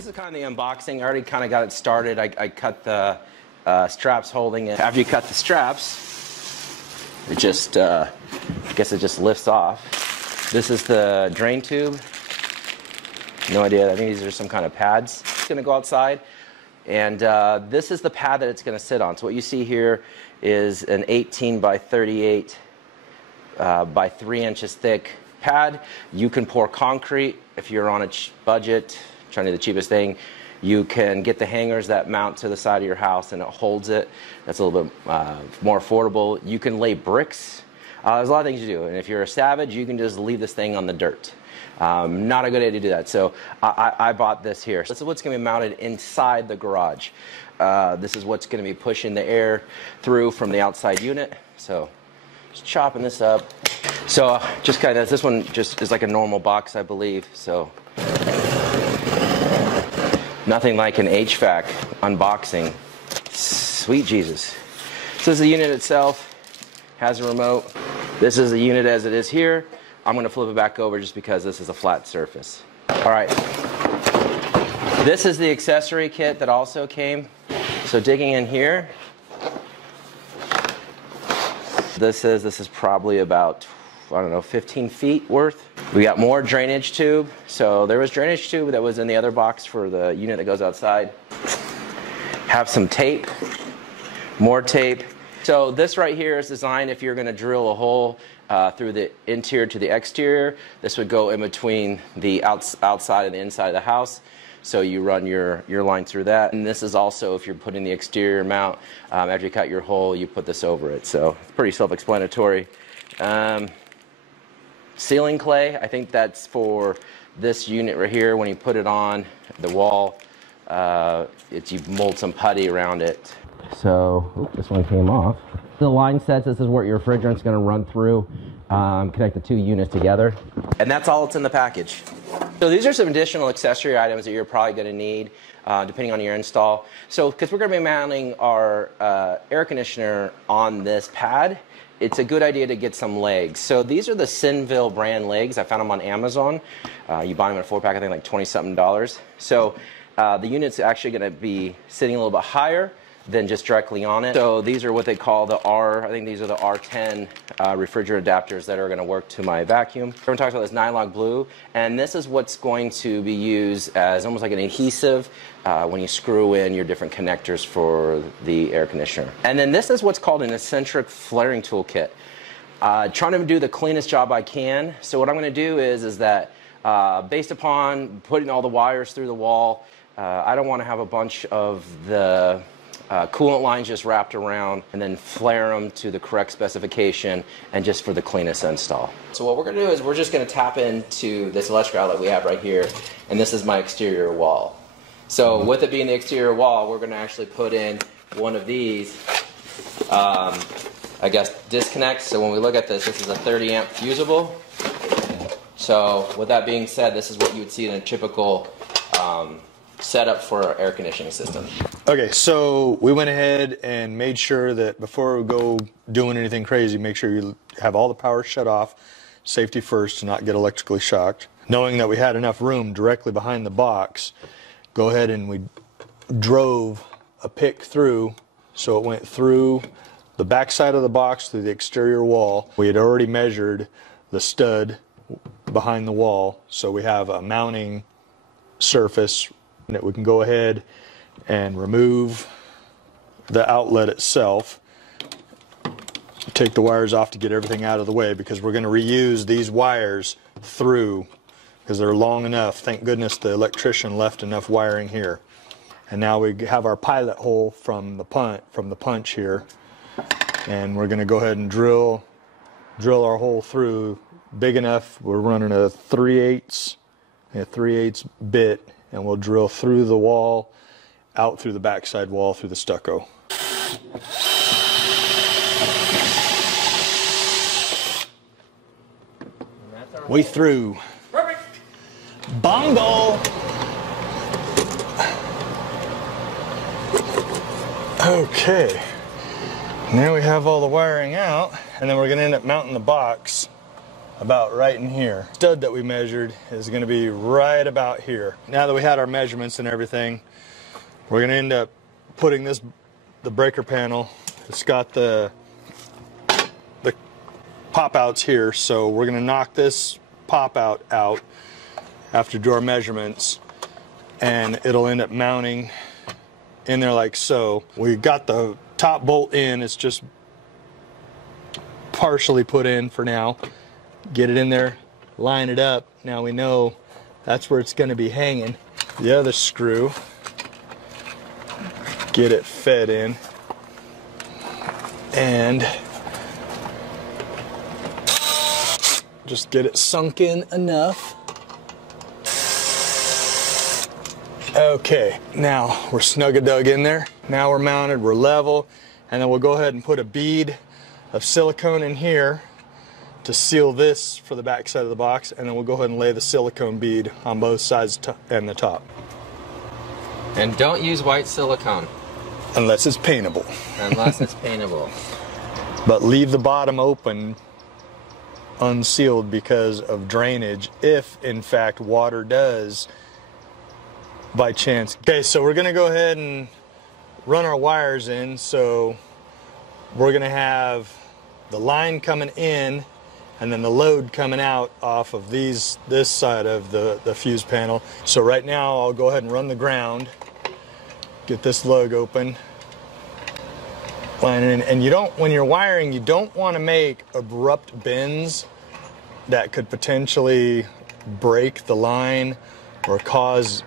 this is kind of the unboxing. I already kind of got it started. I cut the straps holding it. After you cut the straps, it just, I guess it just lifts off. This is the drain tube. No idea. I think these are some kind of pads. It's going to go outside. And this is the pad that it's going to sit on. So what you see here is an 18 by 38 by 3 inches thick pad. You can pour concrete if you're on a budget, trying to do the cheapest thing. You can get the hangers that mount to the side of your house and it holds it. That's a little bit more affordable. You can lay bricks. There's a lot of things you do. And if you're a savage, you can just leave this thing on the dirt. Not a good idea to do that. So I bought this here. This is what's going to be mounted inside the garage. This is what's going to be pushing the air through from the outside unit. So just chopping this up. So just kind of, this one just is like a normal box, I believe. So nothing like an HVAC unboxing. Sweet Jesus. So this is the unit itself. Has a remote. This is the unit as it is here. I'm going to flip it back over just because this is a flat surface. All right. This is the accessory kit that also came. So digging in here, this is probably about, I don't know, 15 feet worth. We got more drainage tube. So there was drainage tube that was in the other box for the unit that goes outside. Have some tape, more tape. So this right here is designed if you're going to drill a hole through the interior to the exterior. This would go in between the outside and the inside of the house. So you run your line through that. And this is also if you're putting the exterior mount, after you cut your hole, you put this over it. So it's pretty self-explanatory. Ceiling clay, I think that's for this unit right here. When you put it on the wall, you mold some putty around it. So, oops, this one came off. The line says this is where your refrigerant's going to run through, connect the two units together. And that's all that's in the package. So these are some additional accessory items that you're probably going to need, depending on your install. So, because we're going to be mounting our air conditioner on this pad, it's a good idea to get some legs. So these are the Senville brand legs. I found them on Amazon. You buy them in a 4-pack, I think like $20-something. So the unit's actually going to be sitting a little bit higher than just directly on it. So these are what they call the I think these are the R10 refrigerant adapters that are going to work to my vacuum. Everyone talks about this nylon blue, and this is what's going to be used as almost like an adhesive when you screw in your different connectors for the air conditioner. And then this is what's called an eccentric flaring toolkit. Trying to do the cleanest job I can. So what I'm going to do is that based upon putting all the wires through the wall, I don't want to have a bunch of the coolant lines just wrapped around and then flare them to the correct specification and just for the cleanest install. So what we're going to do is we're just going to tap into this electrical outlet we have right here, and this is my exterior wall. So with it being the exterior wall, we're going to actually put in one of these, I guess, disconnects. So when we look at this, this is a 30 amp fusible. So with that being said, this is what you would see in a typical setup for our air conditioning system. Okay, so we went ahead and made sure that before we go doing anything crazy, make sure you have all the power shut off, safety first, to not get electrically shocked. Knowing that we had enough room directly behind the box, go ahead and we drove a pick through, so it went through the back side of the box through the exterior wall. We had already measured the stud behind the wall, so we have a mounting surface that we can go ahead and remove the outlet itself, take the wires off to get everything out of the way, because we're going to reuse these wires through, because they're long enough. Thank goodness the electrician left enough wiring here. And now we have our pilot hole from the punch here, and we're going to go ahead and drill our hole through big enough. We're running a 3/8 bit, and we'll drill through the wall, out through the backside wall, through the stucco. We through. Perfect. Bongo. Okay. Now we have all the wiring out, and then we're going to end up mounting the box about right in here. Stud that we measured is going to be right about here. Now that we had our measurements and everything, we're going to end up putting the breaker panel. It's got the pop outs here, so we're going to knock this pop out after do our measurements, and it'll end up mounting in there like so. We got the top bolt in, it's just partially put in for now. Get it in there, line it up. Now we know that's where it's going to be hanging. The other screw, get it fed in, and just get it sunk in enough. Okay, now we're snug-a-dug in there. Now we're mounted, we're level, and then we'll go ahead and put a bead of silicone in here to seal this for the back side of the box, and then we'll go ahead and lay the silicone bead on both sides and the top. And don't use white silicone. Unless it's paintable. Unless it's paintable. But leave the bottom open, unsealed, because of drainage, if in fact water does by chance. Okay, so we're gonna go ahead and run our wires in. So we're gonna have the line coming in and then the load coming out off of this side of the fuse panel. So right now I'll go ahead and run the ground, get this lug open, line it in. And you don't, when you're wiring, you don't want to make abrupt bends that could potentially break the line or cause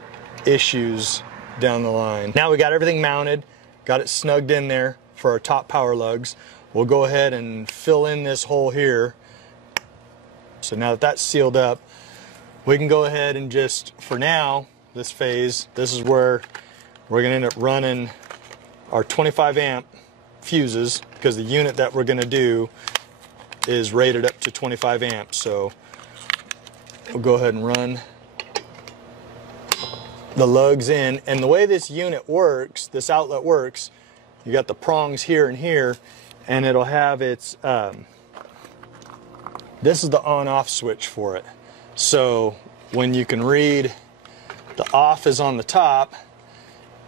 issues down the line. Now we got everything mounted, got it snugged in there for our top power lugs. We'll go ahead and fill in this hole here. So now that that's sealed up, we can go ahead and just, for now, this phase, this is where we're gonna end up running our 25 amp fuses, because the unit that we're gonna do is rated up to 25 amps. So we'll go ahead and run the lugs in. And the way this unit works, this outlet works, you got the prongs here and here, and it'll have its, this is the on-off switch for it. So when you can read the off is on the top,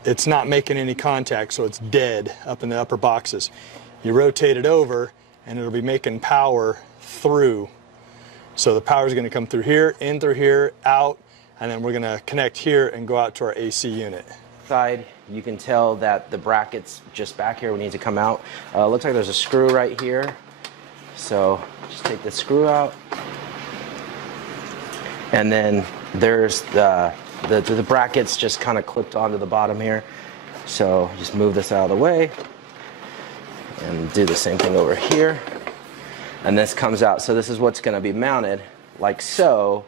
it's not making any contact, so it's dead up in the upper boxes. You rotate it over and it'll be making power through. So the power is going to come through here, in through here, out, and then we're going to connect here and go out to our AC unit. Side, you can tell that the brackets just back here need to come out. Looks like there's a screw right here. So just take the screw out. And then there's the brackets just kind of clipped onto the bottom here. So just move this out of the way and do the same thing over here. And this comes out. So this is what's going to be mounted like so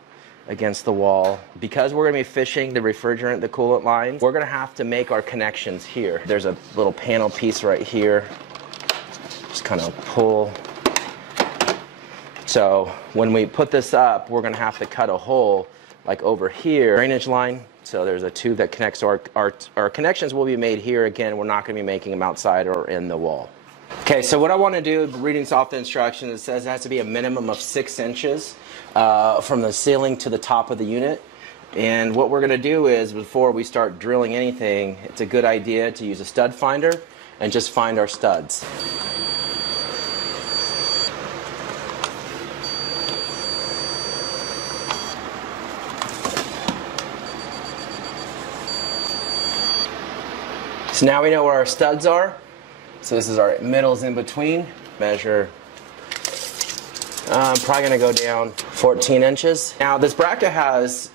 against the wall. Because we're going to be fishing the refrigerant, the coolant lines, we're going to have to make our connections here. There's a little panel piece right here. Just kind of pull. So when we put this up, we're going to have to cut a hole like over here, drainage line. So there's a tube that connects. Our connections will be made here. Again, we're not going to be making them outside or in the wall. Okay, so what I want to do, reading off the instructions, it says it has to be a minimum of 6 inches from the ceiling to the top of the unit. And what we're going to do is, before we start drilling anything, it's a good idea to use a stud finder and just find our studs. So now we know where our studs are. So this is our middles in between. Measure, I'm probably gonna go down 14 inches. Now this bracket has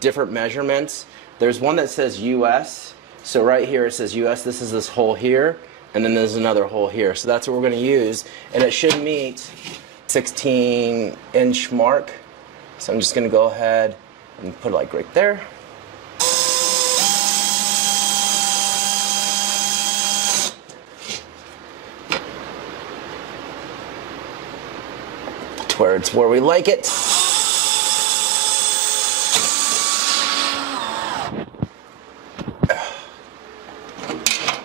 different measurements. There's one that says US. So right here it says US, this is this hole here, and then there's another hole here. So that's what we're gonna use. And it should meet 16-inch mark. So I'm just gonna go ahead and put it like right there. Where it's where we like it.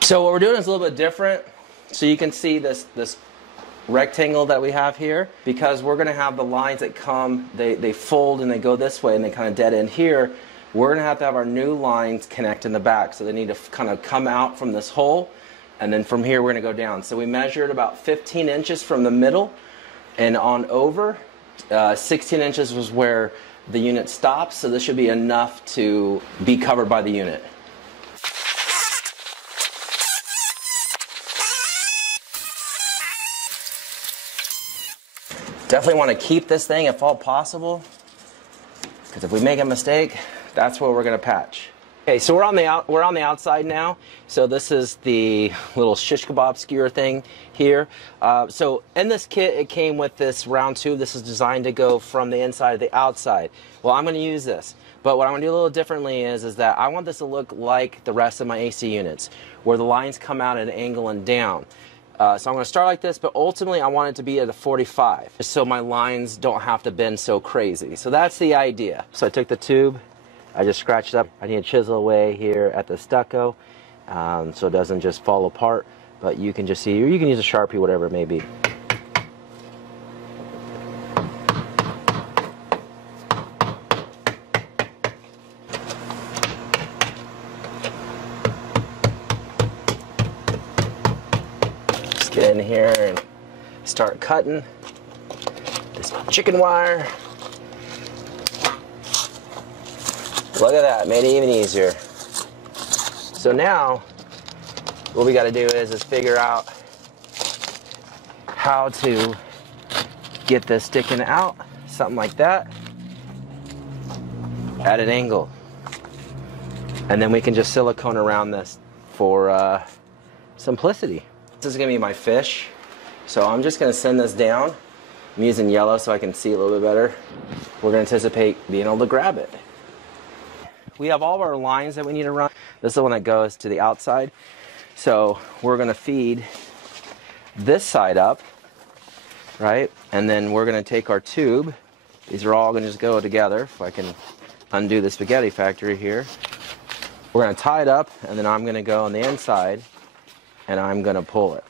So what we're doing is a little bit different. So you can see this rectangle that we have here, because we're going to have the lines that come, they fold and they go this way and they kind of dead end here. We're going to have our new lines connect in the back, so they need to kind of come out from this hole, and then from here we're going to go down. So we measured about 15 inches from the middle and on over. 16 inches was where the unit stops, so this should be enough to be covered by the unit. Definitely want to keep this thing if all possible, because if we make a mistake, that's where we're going to patch. Okay, so we're on the outside now. So this is the little shish kebab skewer thing here. So in this kit, it came with this round tube. This is designed to go from the inside to the outside. Well, I'm going to use this, but what I'm going to do a little differently is that I want this to look like the rest of my AC units, where the lines come out at an angle and down. So I'm going to start like this, but ultimately I want it to be at a 45, so my lines don't have to bend so crazy. So that's the idea. So I took the tube, I just scratched it up. I need to chisel away here at the stucco, so it doesn't just fall apart. But you can just see, or you can use a Sharpie, whatever it may be. Get in here and start cutting this chicken wire. Look at that, made it even easier. So now what we got to do is figure out how to get this sticking out, something like that, at an angle, and then we can just silicone around this for simplicity. This is going to be my fish, so I'm just going to send this down. I'm using yellow so I can see a little bit better. We're going to anticipate being able to grab it. We have all of our lines that we need to run. This is the one that goes to the outside. So we're going to feed this side up, right? And then we're going to take our tube. These are all going to just go together. If I can undo the spaghetti factory here. We're going to tie it up, and then I'm going to go on the inside and I'm going to pull it.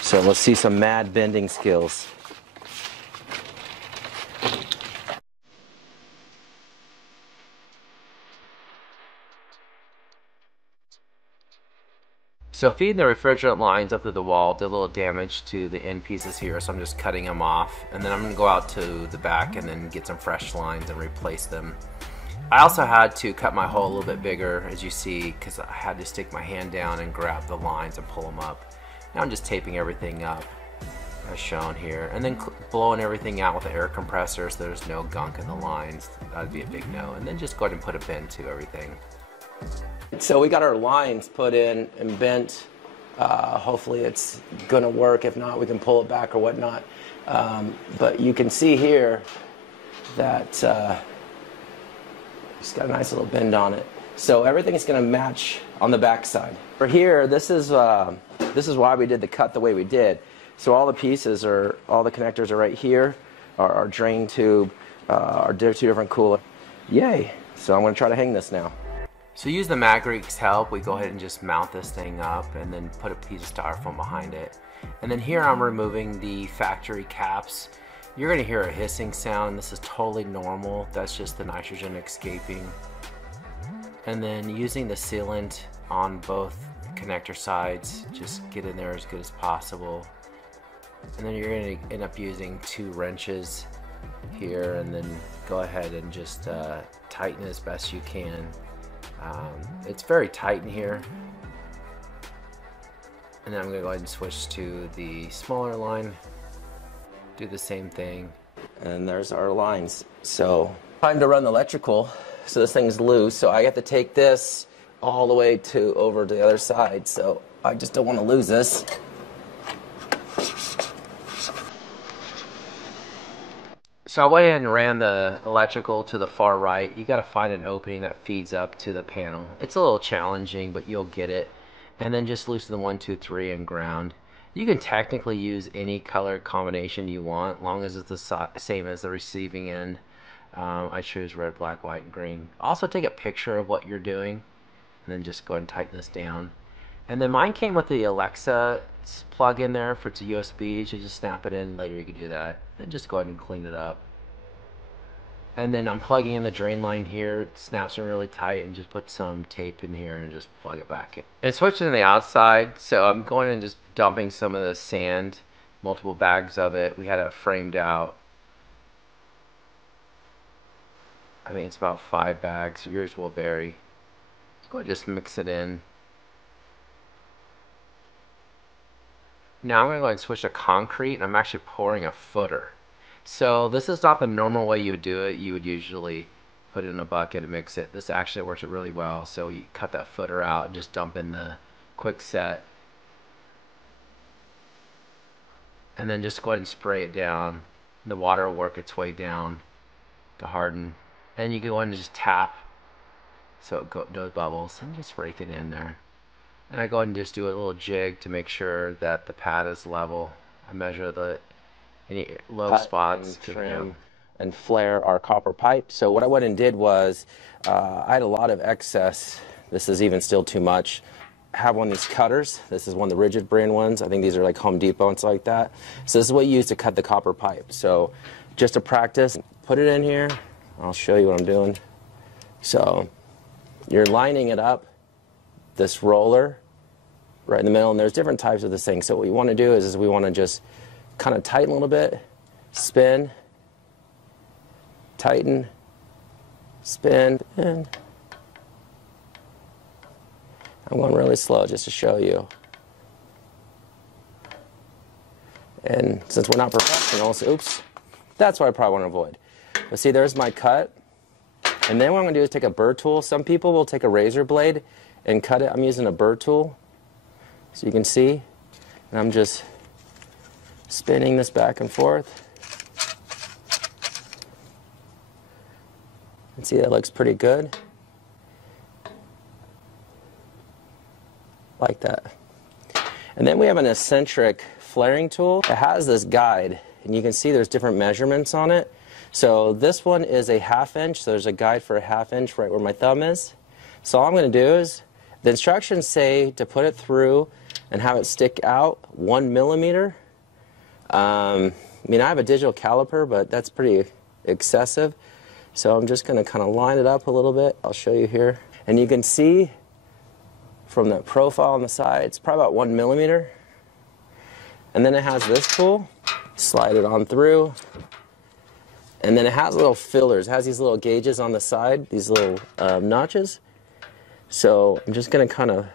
So let's see some mad bending skills. So feeding the refrigerant lines up to the wall did a little damage to the end pieces here, so I'm just cutting them off. And then I'm going to go out to the back and then get some fresh lines and replace them. I also had to cut my hole a little bit bigger, as you see, because I had to stick my hand down and grab the lines and pull them up. Now I'm just taping everything up, as shown here, and then blowing everything out with the air compressor so there's no gunk in the lines. That would be a big no. And then just go ahead and put a bend to everything. So we got our lines put in and bent. Hopefully it's going to work. If not, we can pull it back or whatnot. But you can see here that it's got a nice little bend on it. So everything's going to match on the back side. For here, this is why we did the cut the way we did. So all the pieces are, all the connectors are right here. Our drain tube, our two different cooler. Yay! So I'm going to try to hang this now. So use the Magrick's help, we go ahead and just mount this thing up and then put a piece of styrofoam behind it. And then here I'm removing the factory caps. You're going to hear a hissing sound. This is totally normal. That's just the nitrogen escaping. And then using the sealant on both connector sides, just get in there as good as possible. And then you're going to end up using 2 wrenches here, and then go ahead and just tighten as best you can. It's very tight in here. And then I'm going to go ahead and switch to the smaller line. Do the same thing. And there's our lines. So time to run the electrical. So this thing's loose. So I have to take this all the way over to the other side. So I just don't want to lose this. So I went ahead and ran the electrical to the far right. You got to find an opening that feeds up to the panel. It's a little challenging, but you'll get it. And then just loosen the 1, 2, 3 and ground. You can technically use any color combination you want, long as it's the same as the receiving end. I choose red, black, white, and green. Also take a picture of what you're doing, and then just go ahead and tighten this down. And then mine came with the Alexa plug in there for it's a USB, so you just snap it in. Later you can do that. Then just go ahead and clean it up. And then I'm plugging in the drain line here. It snaps it really tight, and just put some tape in here and just plug it back in. And switching to the outside, so I'm going and just dumping some of the sand, multiple bags of it. We had it framed out. I think it's about 5 bags. Yours will vary. Let's go ahead and just mix it in. Now I'm going to go ahead and switch to concrete, and I'm actually pouring a footer. So this is not the normal way you would do it. You would usually put it in a bucket and mix it. This actually works it really well. So you cut that footer out and just dump in the quick set. And then just go ahead and spray it down. The water will work its way down to harden. And you can go ahead and just tap so it does bubbles, and just rake it in there. And I go ahead and just do a little jig to make sure that the pad is level. I measure any low spots, trim, and flare our copper pipe. So what I went and did was, I had a lot of excess. This is even still too much. I have one of these cutters. This is one of the rigid brand ones. I think these are like Home Depot and stuff like that. So this is what you use to cut the copper pipe. So just to practice, put it in here. I'll show you what I'm doing. So you're lining it up, this roller right in the middle, and there's different types of this thing. So what you want to do is we want to just kind of tighten a little bit, spin, tighten, spin, and I'm going really slow just to show you. And since we're not professionals, oops, that's what I probably want to avoid. But see, there's my cut. And then what I'm going to do is take a burr tool. Some people will take a razor blade and cut it. I'm using a burr tool, so you can see. And I'm just spinning this back and forth. And see, that looks pretty good. Like that. And then we have an eccentric flaring tool. It has this guide, and you can see there's different measurements on it. So this one is a 1/2 inch, so there's a guide for a 1/2 inch right where my thumb is. So all I'm going to do is, the instructions say to put it through and have it stick out 1 millimeter. I mean, I have a digital caliper, but that's pretty excessive. So I'm just going to kind of line it up a little bit. I'll show you here. And you can see from the profile on the side, it's probably about 1 millimeter. And then it has this tool. Slide it on through. And then it has little fillers. It has these little gauges on the side, these little notches. So I'm just going to kind of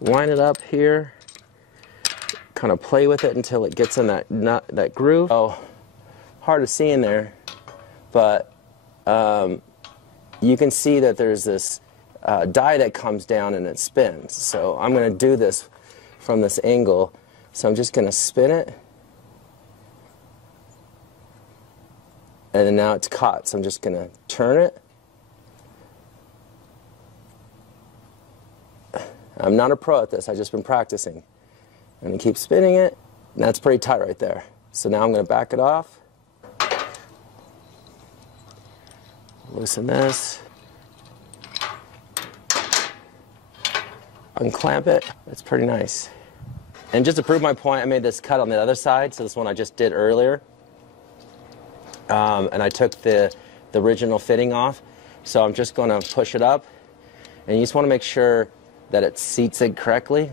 line it up here, kind of play with it until it gets in that groove. Oh, hard to see in there, but you can see that there's this die that comes down and it spins. So I'm going to do this from this angle. So I'm just going to spin it. And then now it's caught, so I'm just going to turn it. I'm not a pro at this, I've just been practicing. I'm going to keep spinning it, and that's pretty tight right there. So now I'm going to back it off. Loosen this. Unclamp it. That's pretty nice. And just to prove my point, I made this cut on the other side, so this one I just did earlier. And I took the original fitting off, so I'm just going to push it up, and you just want to make sure that it seats it correctly.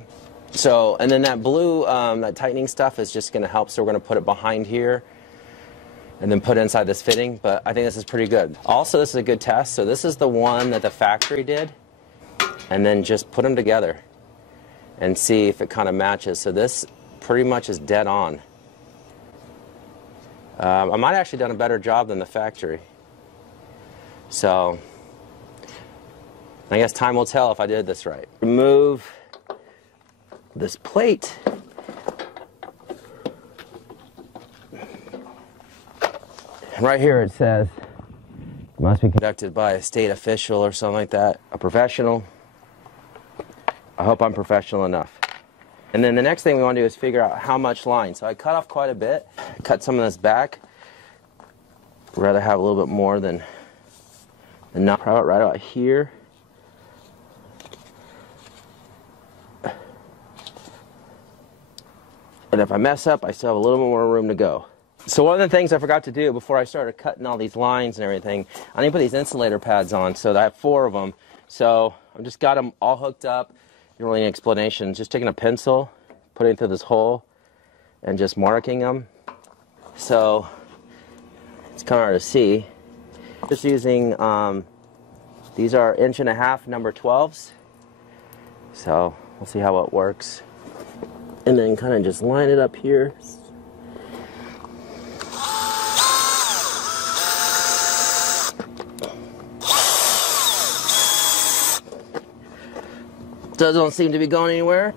So, and then that blue, that tightening stuff is just going to help, so we're going to put it behind here and then put it inside this fitting, but I think this is pretty good. Also, this is a good test, so this is the one that the factory did, and then just put them together and see if it kind of matches. So this pretty much is dead on. I might have actually done a better job than the factory. So I guess time will tell if I did this right. Remove this plate. Right here it says it must be conducted by a state official or something like that, a professional. I hope I'm professional enough. And then the next thing we want to do is figure out how much line. So I cut off quite a bit, cut some of this back. I'd rather have a little bit more than not. Probably right out here. And if I mess up, I still have a little more room to go. So one of the things I forgot to do before I started cutting all these lines and everything, I need to put these insulator pads on. So I have 4 of them. So I've just got them all hooked up. Don't really need explanation. Just taking a pencil, putting it through this hole, and just marking them. So it's kind of hard to see. Just using, these are 1.5 inch number 12s. So we'll see how it works. And then kind of just line it up here. Doesn't seem to be going anywhere.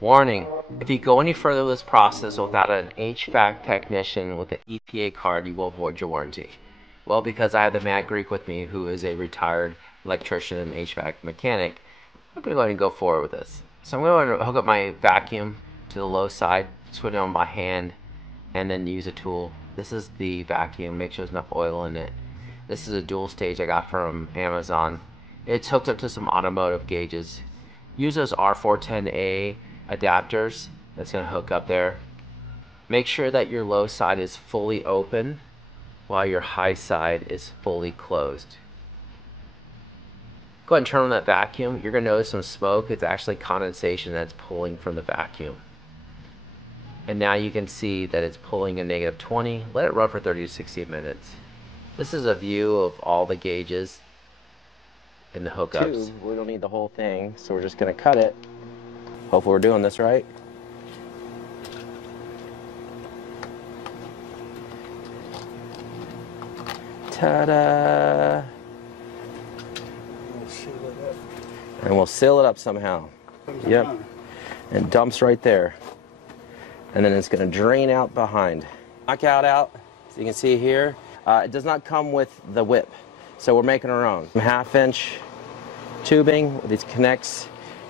Warning, if you go any further with this process without an HVAC technician with an EPA card, you will void your warranty. Well, because I have the Matt Greek with me, who is a retired electrician and HVAC mechanic, I'm going to go ahead and go forward with this. So I'm going to hook up my vacuum to the low side, switch it on by hand, and then use a tool. This is the vacuum, make sure there's enough oil in it. This is a dual stage I got from Amazon. It's hooked up to some automotive gauges. Use those R410A adapters that's going to hook up there. Make sure that your low side is fully open while your high side is fully closed. Go ahead and turn on that vacuum. You're going to notice some smoke. It's actually condensation that's pulling from the vacuum. And now you can see that it's pulling a -20. Let it run for 30 to 60 minutes. This is a view of all the gauges and the hookups. We don't need the whole thing, so we're just going to cut it. Hopefully we're doing this right. Ta-da! And we'll seal it up somehow. Yep. And dumps right there. And then it's going to drain out behind. Knockout out, so you can see here. It does not come with the whip, so we're making our own. 1/2 inch tubing with these connects.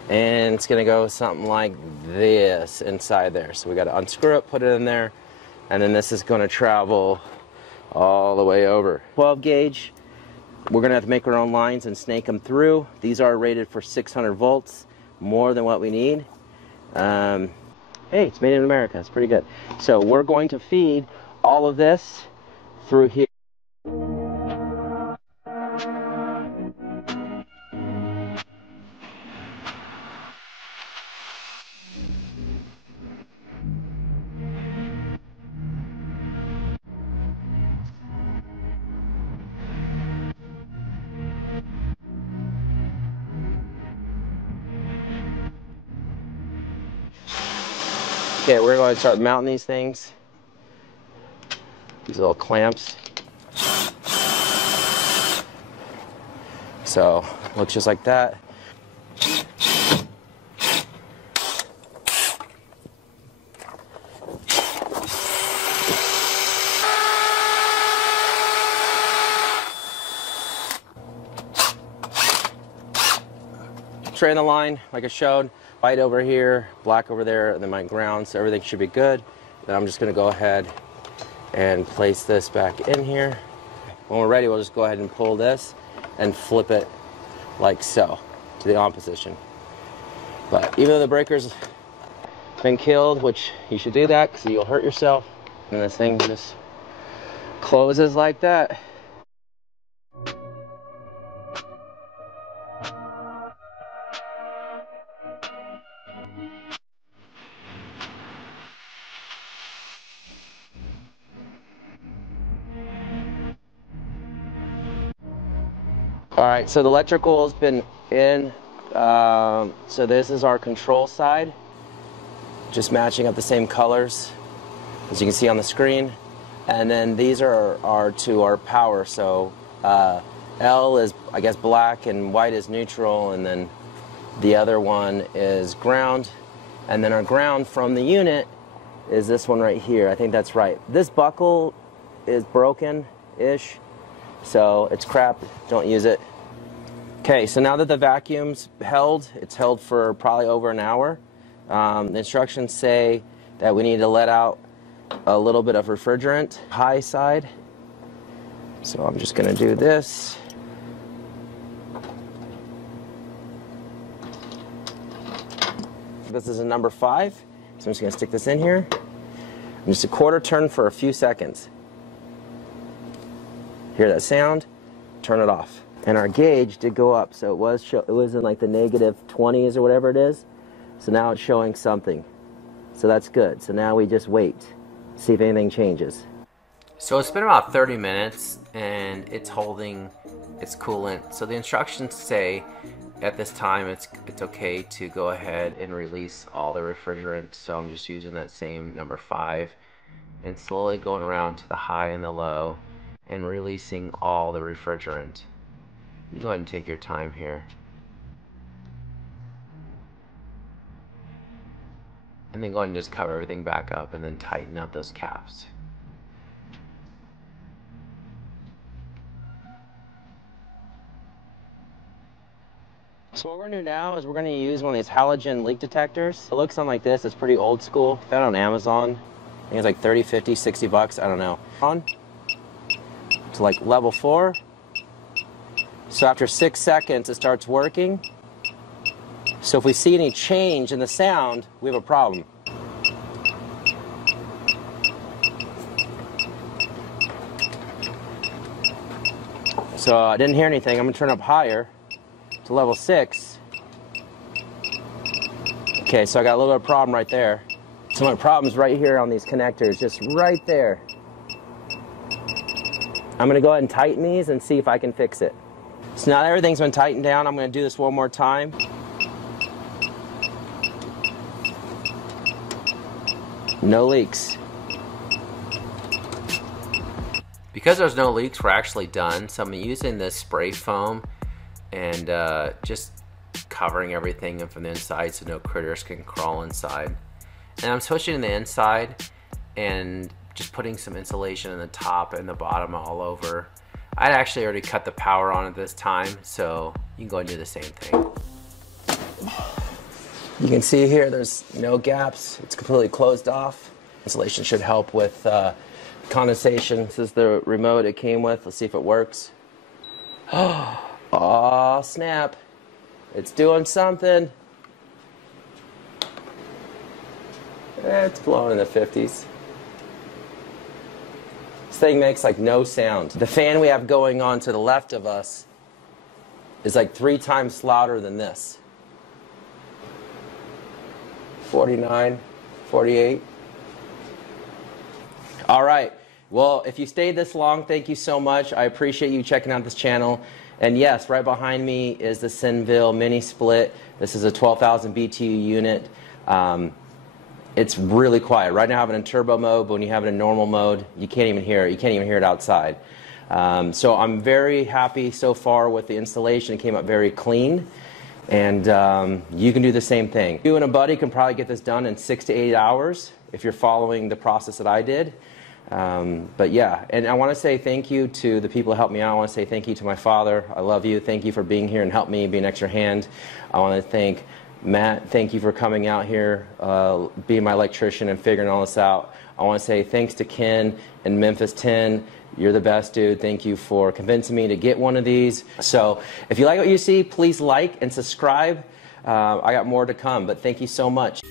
And it's going to go something like this inside there. So we got to unscrew it, put it in there, and then this is going to travel all the way over. 12 gauge. We're going to have to make our own lines and snake them through. These are rated for 600 volts, more than what we need. Hey, it's made in America. It's pretty good. So we're going to feed all of this through here. Okay, we're going to start mounting these things. These little clamps. So, looks just like that. Straight in the line, like I showed. White over here, black over there, and then my ground, so everything should be good. Then I'm just gonna go ahead and place this back in here. When we're ready, we'll just go ahead and pull this and flip it like so to the on position. But even though the breaker's been killed, which you should do that because you'll hurt yourself, and this thing just closes like that. All right, so the electrical has been in. So this is our control side, just matching up the same colors as you can see on the screen. And then these are to our power. So L is, I guess, black and white is neutral, and then the other one is ground. And then our ground from the unit is this one right here. I think that's right. This buckle is broken-ish, so it's crap. Don't use it. Okay, so now that the vacuum's held, it's held for probably over an hour. The instructions say that we need to let out a little bit of refrigerant, high side. So I'm just gonna do this. This is a number 5, so I'm just gonna stick this in here. And just a quarter turn for a few seconds. Hear that sound? Turn it off. And our gauge did go up, so it was in like the negative 20s or whatever it is. So now it's showing something. So that's good. So now we just wait, see if anything changes. So it's been about 30 minutes and it's holding its coolant. So the instructions say at this time it's okay to go ahead and release all the refrigerant. So I'm just using that same number 5 and slowly going around to the high and the low and releasing all the refrigerant. You go ahead and take your time here. And then go ahead and just cover everything back up and then tighten up those caps. So what we're going to do now is we're going to use one of these halogen leak detectors. It looks something like this. It's pretty old school. Found on Amazon. I think it's like 30, 50, 60 bucks. I don't know. On to like level 4. So after 6 seconds, it starts working. So if we see any change in the sound, we have a problem. So I didn't hear anything. I'm gonna turn up higher to level 6. Okay, so I got a little bit of problem right there. So my problem's right here on these connectors, just right there. I'm gonna go ahead and tighten these and see if I can fix it. So now that everything's been tightened down, I'm going to do this one more time. No leaks. Because there's no leaks, we're actually done. So I'm using this spray foam and just covering everything from the inside so no critters can crawl inside. And I'm switching the inside and just putting some insulation in the top and the bottom all over. I'd actually already cut the power on at this time, so you can go and do the same thing. You can see here there's no gaps. It's completely closed off. Insulation should help with condensation. This is the remote it came with. Let's see if it works. Oh, snap. It's doing something. It's blowing in the 50s. Thing makes like no sound. The fan we have going on to the left of us is like 3 times louder than this. 49, 48. All right. Well, if you stayed this long, thank you so much. I appreciate you checking out this channel. And yes, right behind me is the Senville mini split. This is a 12,000 BTU unit. it's really quiet. Right now I have it in turbo mode, but when you have it in normal mode, you can't even hear it. You can't even hear it outside. So I'm very happy so far with the installation. It came up very clean, and you can do the same thing. You and a buddy can probably get this done in 6 to 8 hours if you're following the process that I did. But yeah, and I want to say thank you to the people who helped me out. I want to say thank you to my father. I love you. Thank you for being here and helping me be an extra hand. I want to thank Matt. Thank you for coming out here, being my electrician and figuring all this out. I want to say thanks to Ken in Memphis 10. You're the best, dude. Thank you for convincing me to get one of these. So if you like what you see, please like and subscribe. I got more to come, but thank you so much.